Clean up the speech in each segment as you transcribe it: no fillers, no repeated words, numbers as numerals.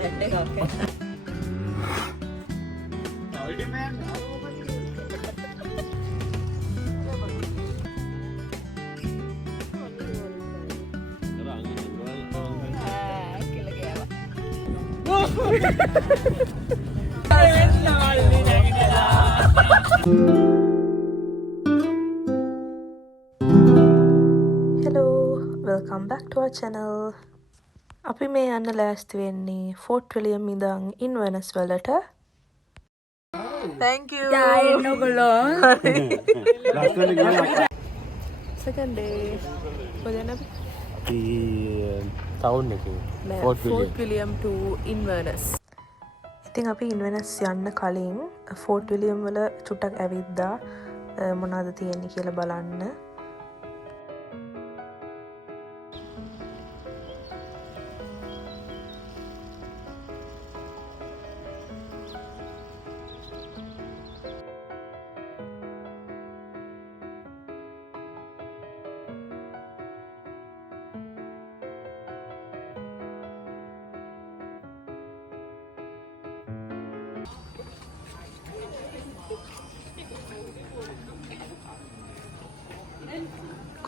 Hello, welcome back to our channel. අපි මේ යන්න ලෑස්ති වෙන්නේ ෆෝට් විලියම් ඉඳන් ඉන්වෙනස් වලට. Thank you. එන්න ඔයගොල්ලෝ. Second day. කොහෙද අපි? ටවුන් එකේ ෆෝට් විලියම් to ඉන්වෙනස්. ඉතින් අපි ඉන්වෙනස් යන්න කලින් ෆෝට් විලියම් වල චුට්ටක් ඇවිද්දා මොනවද තියෙන්නේ කියලා බලන්න.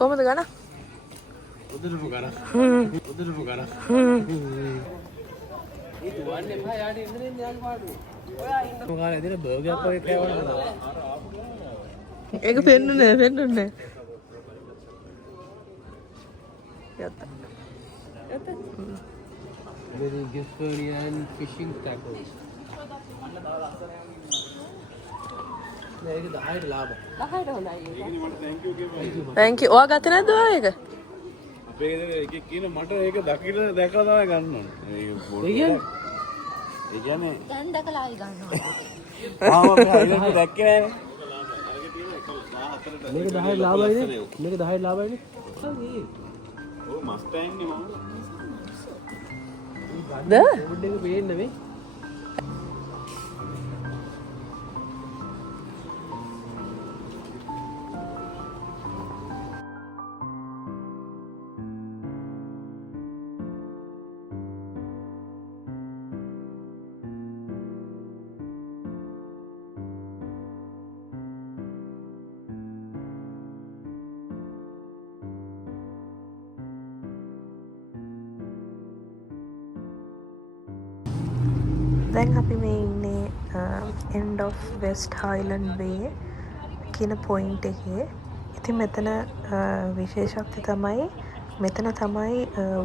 කොහමද ගන්න? උදේට ගන්න. උදේට ගන්න. ඒ දුවන්නේ මහා යාට ඉඳගෙන යාගේ පාඩු. ඔයා ඉන්න. මොකද එදින බර්ගර් එකක් වගේ කෑවද? ඒක පෙන්නුනේ යත්තා. Very Giftorian fishing tacos. මේක 10ට ලාභ. 10ට හොඳයි ඒක. Thank you. ඔයා ගත්තේ නැද්ද ඔයා ඒක? අපේ එකේ කියන මට ඒක දකින්න දැකලා තමයි ගන්න ඕනේ. ඒ කියන්නේ දැන් දැකලා ආයි ගන්නවා. ආ මම ඒක දැක්කේ නෑනේ. මේක 10ට ලාභයිනේ. මේක 10ට ලාභයිනේ. ඔව් මස්ටෑන් නේ මම. ද? ෆුඩ් එක පේන්නේ මේ. දැන් අපි මේ ඉන්නේ end of West Highland Way කියන පොයින්ට් එකේ. ඉතින් මෙතන විශේෂත්වය තමයි මෙතන තමයි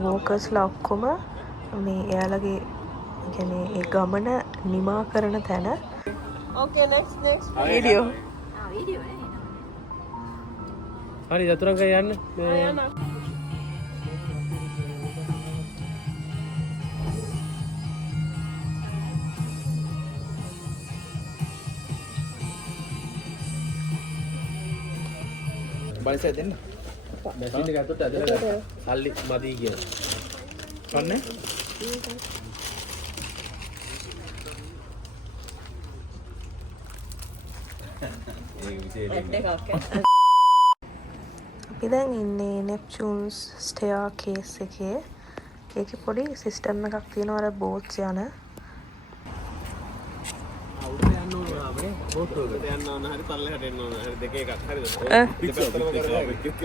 වෝකර්ස්ලා ඔක්කොම මේ එයාලගේ කියන්නේ ඒ ගමන නිමා කරන තැන. Okay, next video. වීඩියෝ නේ. හරි යතුරුංග යන්න. බයිසෙ දෙන්න. මැෂින් එක අතට ඇදලා සල්ලි මදි කියන. කන්නේ? අපි දැන් ඉන්නේ Neptune's staircase එකේ. ඒකේ පොඩි සිස්ටම් එකක් තියෙනවා අර බෝට්ස් යන. බෝට් එකට යන්න ඕන හරි පල්ලෙහාට එන්න ඕන හරි දෙක එකක් හරිද?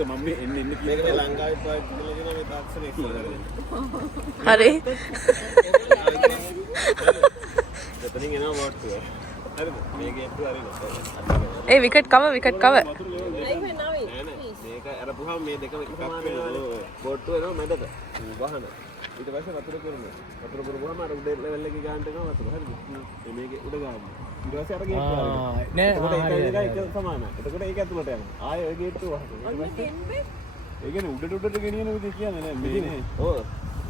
මම එන්නේ මේක ලංකාවේ පාවිච්චි කරලා තියෙන මේ තාක්ෂණය කියලා. හරි. එතනින් එනවා බෝට් එක. හරිද? මේකේ එක්ක හරිද? ඒ විකට් කව මේක අරපුවාම මේ දෙකම එක සමාන වෙනවා. බෝට් එක එනවා මැදට. වහන. ඊට පස්සේ වතුර පුරනවා. වතුර පුරපුවාම අර උඩ ලෙවල් එකේ ගානට යනවා වතුර. හරිද? මේකේ උඩ ගානවා. ඊට පස්සේ අර ගේට්ටුව ආවා. නෑ ඒක සමානයි. එතකොට ඒක ඇතුළට යනවා. ආයෙ ඔය ගේට්ටුව වහනවා. ඊට පස්සේ ඒ කියන්නේ උඩට ගෙනියන විදිහ කියන්නේ නෑ මේ. ඔව්.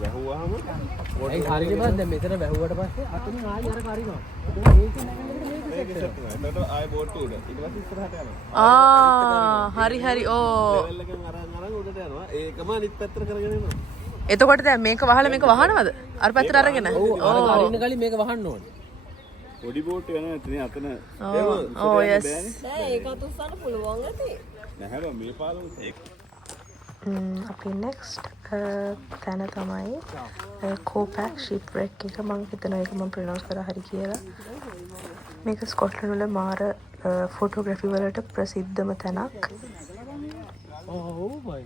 වැහුවාම ඒ හරියට බලන්න දැන් මෙතන වැහුවට පස්සේ අතනින් ආයෙ අර කරිනවා. ඒක එතකොට ආයෙ බෝට් උඩ. ඊට පස්සේ ඉස්සරහට යනවා. හරි හරි. ඕ. ලෙවල් එකෙන් අරන් උඩට යනවා. ඒකම අනිත් පැත්තට කරගෙන යනවා. එතකොට දැන් මේක වහලා මේක වහනවද? අර පැත්තට අරගෙන. ඔව් අර කරින්න කලින් මේක වහන්න ඕනේ. පොඩි බෝට් යනවා ඉතින් අතන ඕ යස්. නෑ ඒක අතුස්සන්න පුළුවන් ඇති. නැහැ බං මේ පාලම ඒක අපි නෙක්ස්ට් තැන තමයි කෝපැක් ෂිප්රෙක් එක. මං හිතනවා ඒක මම ප්‍රොනවුන්ස් කරා හරි කියලා. මේක ස්කොට්ලන්ඩ් වල මාර ෆොටෝග්‍රැෆි වලට ප්‍රසිද්ධම තැනක්. ඔව් බයි.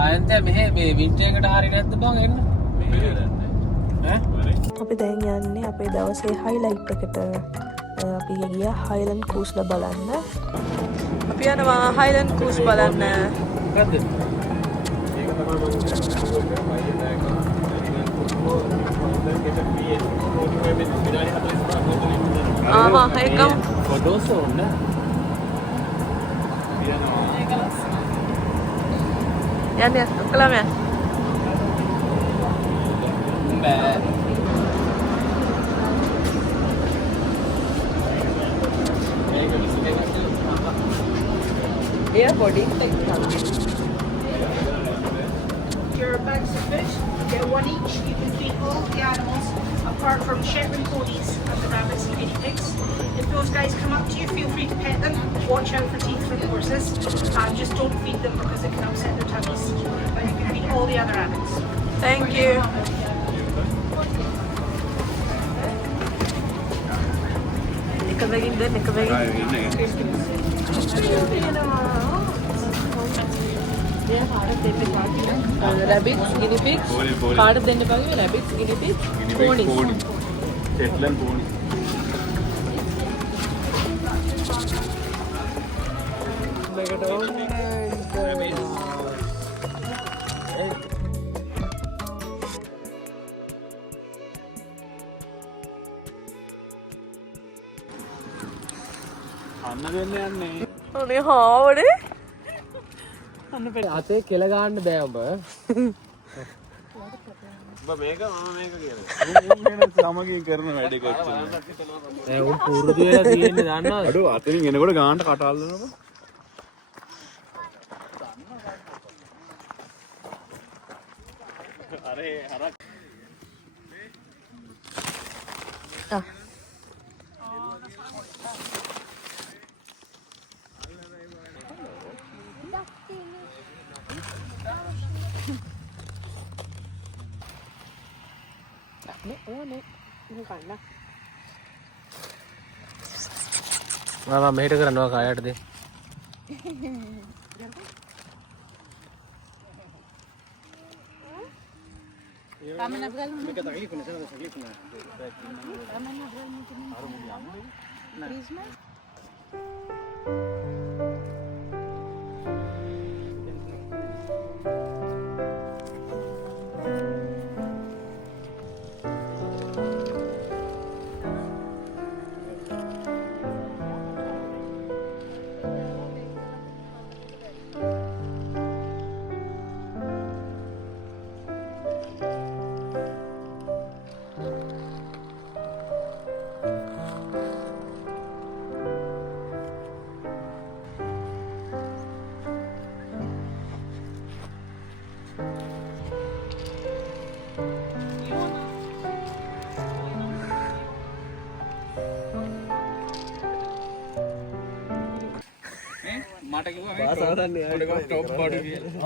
ආයන්ත මෙහෙ මේ වින්ටර් එකට හරි නැද්ද බං එන්න? අපි දැන් යන්නේ අපේ දවසේ හයිලයිට් එකට. අපි ගියා හයිලන්ඩ් ක්‍රූස් ලා බලන්න. අපි යනවා හයිලන්ඩ් ක්‍රූස් බලන්න. මොකද්ද? එකම ෆොටෝස් ඕන. යන්නේ ඔක්කොලම යන්න. බෑ. එයාපෝට් එකේ Your bags of fish, you get one each. You can feed all the animals, apart from Shetland ponies and the rabbits and guinea pigs. If those guys come up to you, feel free to pet them. Watch out for teeth from horses, and just don't feed them because it can upset their tummies. But you can feed all the other animals. Thank you. එක බැගින් දෙන්න එක බැගින්. Rabbits, guinea pigs. කාටද දෙන්න බැගේ rabbits, guinea pigs, ponies. Shetland pony. අන්න දෙන්න යන්නේ. අනේ හාවනේ. අතේ කෙල ගන්න බෑ උඹ. ඔබ මේක මම මේක කියලා. සමගින් කරන වැඩ එක ඔච්චර. දැන් උන් පුරුදු වෙලා තියෙන්නේ දන්නවද? අඩෝ අතනින් එනකොට ගානට කටල්ලනවා. අර හරක් මම මෙහෙට කරනවා කායටද?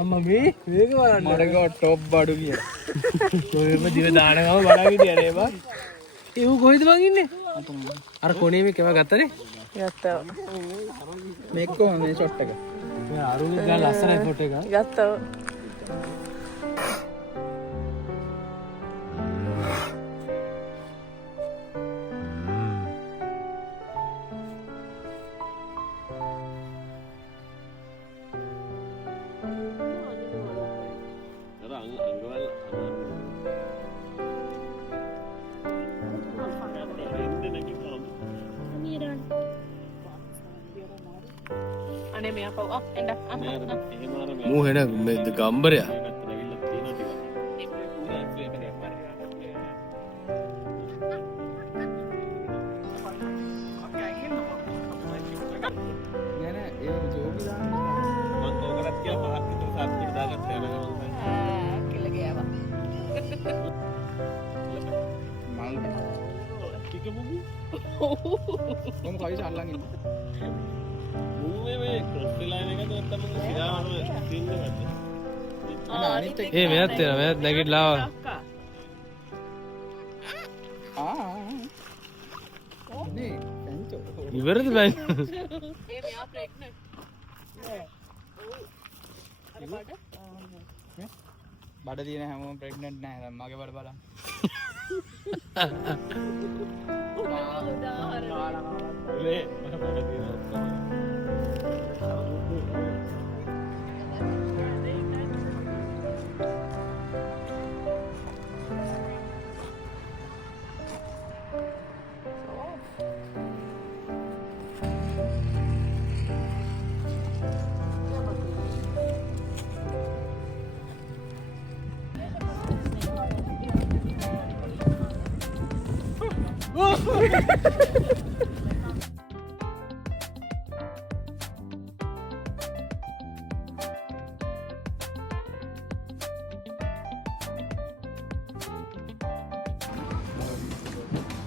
අම්මා මේක බලන්න මට ගෝ ටොප් බඩු කියලා. කොහෙම දිව දානකම බලන් හිටියනේ බා. ඒ කොහෙද බං ඉන්නේ? අර කොනේ මේක ඒවා ගත්තනේ. ගත්තා. මේක කොහොමද ෂොට් එක? අරුණ ගා ලස්සනයි ෆොටෝ එක. ගත්තා. මූ හෙන මේ ගම්බරයා. ඒ මෙයත් වෙන මෙයත් නැගිටලා ඉවරද බෑ බඩ තියෙන හැමෝම ප්‍රෙග්නන්ට් නැහැ දැන් මගේ බඩ බලන්න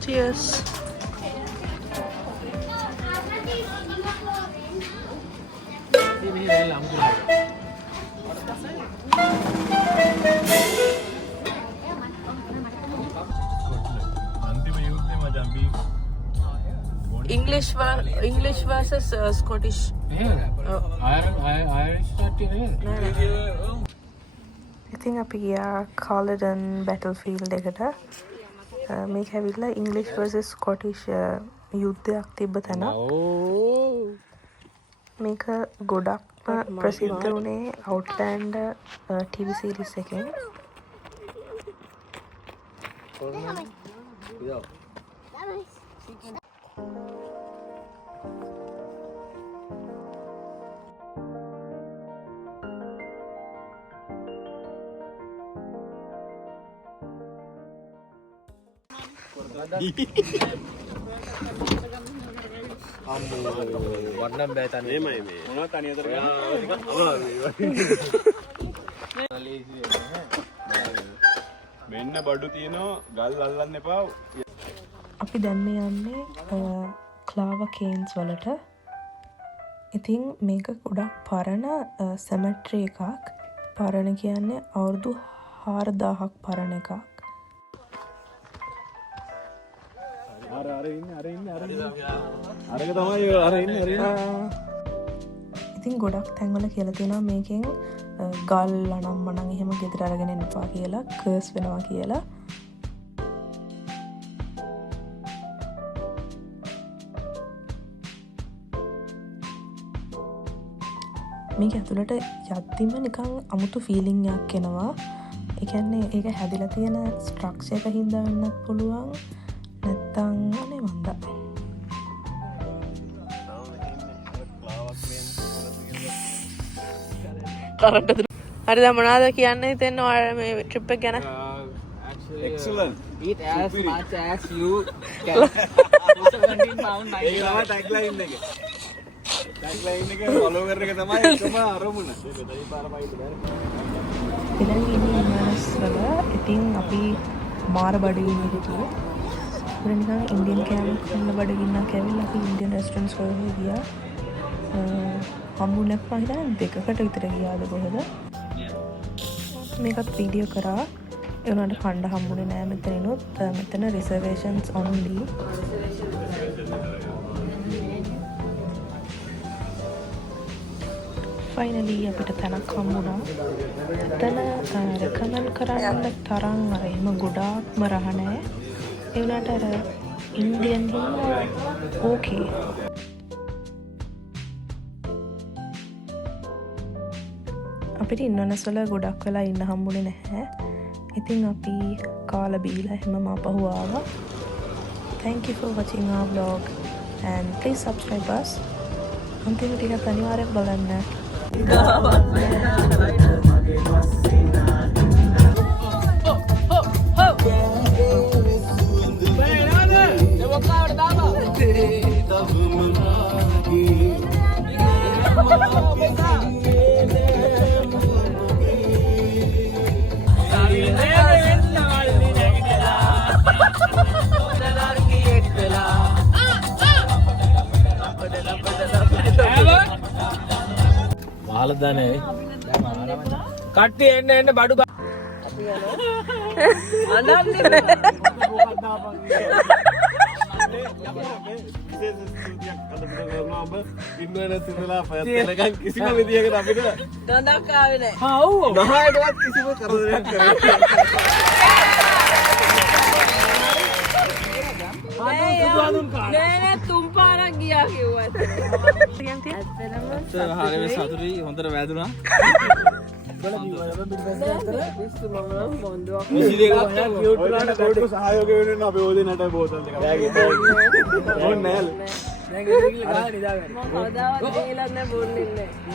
Cheers. English versus Scottish. ඉතින් අපි ගියා කාලඩන් බැටල්ෆීල්ඩ් එකට. මේක ඇවිල්ලා ඉංග්ලිෂ් versus ස්කොටිෂ් යුද්ධයක් තිබ්බ තැන. මේක ගොඩක්ම ප්‍රසිද්ධ වුණේ අවුට්ලෑන්ඩ් TV series එකෙන්. වර්ණම් බෑ තනිය මේමයි මේ මොනවද තනිය අතර මෙන්න බඩු තියෙනවා ගල් අල්ලන්න එපා. අපි දැන් මේ යන්නේ ක්ලාව කේන්ස් වලට. ඉතින් මේක ගොඩක් පරණ සෙමට්‍රි එකක්. පරණ කියන්නේ අවුරුදු 4000ක් පරණ එකක්. ඉතින් ගොඩක් තැන්වල කියලා තියෙනවා මේකෙන් ගල් අනම්මනම් එහෙම ගෙදර අරගෙන එන්න එපා කියලා, කර්ස් වෙනවා කියලා. මේක ඇතුළට යද්දිම නිකන් අමුතු ෆීලිං එකක් එනවා. ඒ කියන්නේ ඒක හැදිලා තියෙන ස්ට්‍රක්චර් එක හින්දා වෙන්නත් පුළුවන්. නැත්තම් අනේ මන්ද. කරන්ට් හරි දැන් මොනවද කියන්න හිතෙන්නේ ඔයාලා මේ ට්‍රිප් එක ගැන? Excellent. eat as much as you can. 17 pound 9. ඒක තමයි ටැග්ලයින් එක. ටැග්ලයින් එක ෆලෝ කරන එක තමයි එකම අරමුණ. ඉතින් ඉන්නේ ඉන්නස්වල ඉතින් අපි මාර බඩගින්න හිටියේ. අපිට නිකන් ඉන්දියන් කෑම කන්න බඩගින්නක් ඇවිල්ලා අපි ඉන්දියන් රෙස්ටොරන්ට්ස් වලට ගියා. හම්බුනේ නැත්නම් හිතන්නේ දෙකකට විතර ගියාද කොහෙද? මේකත් වීඩියෝ කරා. ඒ උනාට කණ්ඩ හම්බුනේ නෑ මෙතනිනුත්. මෙතන රිසර්වේෂන්ස් ඔන්ලි. ෆයිනලි අපිට තැනක් හම්බුණා. එතන රෙකමන්ඩ් කරන්න තරම් අර එහෙම ගොඩාක්ම රහ නැහැ. ඒ වුණාට අර ඉන්දියන් හින්දා ඕකේ. අපිට ඉන්වනස්වල ගොඩක් වෙලා ඉන්න හම්බුනේ නැහැ. ඉතින් අපි කාලා බීලා එහෙම ආපහු ආවා. Thank you for watching our vlog and please subscribe us. අන්තිම ටිකත් අනිවාර්යෙන් බලන්න. මාළදානේ කට්ටිය එන්න බඩු කිසිම විදියකට අපිට දඬක් ආවේ නැහැ. නහයටවත් කිසිම කරදරයක් කරන්නේ නෑ තුන් පාරක් ගියා කිව්වා. හරිම සතුටුයි හොඳට වැදුනා සහයෝග වෙන අප ෝදනට බෝතල්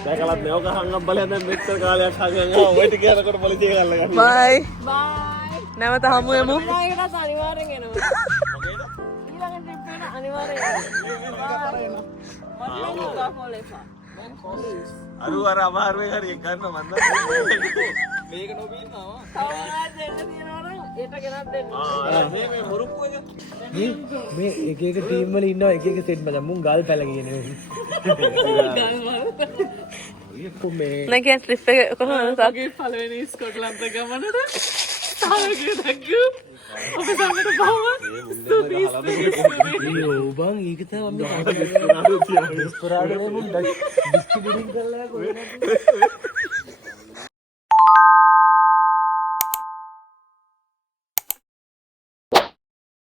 දැකලත් නෝක හංගම් බලන්න මෙච්චර කාලයක් හඟ ඔයිට කියනකොට පොලිසිය කරලා බයි. බයි. නැවත හමු වෙමු. ඊළඟට අනිවාර්යෙන් එනවා. ඊළඟ ට්‍රිප් එකට අනිවාර්යෙන් එනවා. අරු අර අමාරුවේ හරි ගන්න මන්ද මේක නොබින්නවා තවමත් දෙන්න තියෙනවා නම් ඒට ගෙනත් දෙන්න. මේ මුරුක්කුවද මේ එක එක ටීම් වල ඉන්නවා එක එක සෙට් මචං මුන් ගල් පැල කියන නැගිය ට්‍රිප් එක කොහොමද සාගේ පළවෙනි ස්කොට්ලන්ත ගමනට සාගේ දැක්කු ඔබ සමට බං ඒක තමයි ඉස්පරාදලේ මුන් ඩිස්ට්‍රිබියුටින් කරලා කොහෙද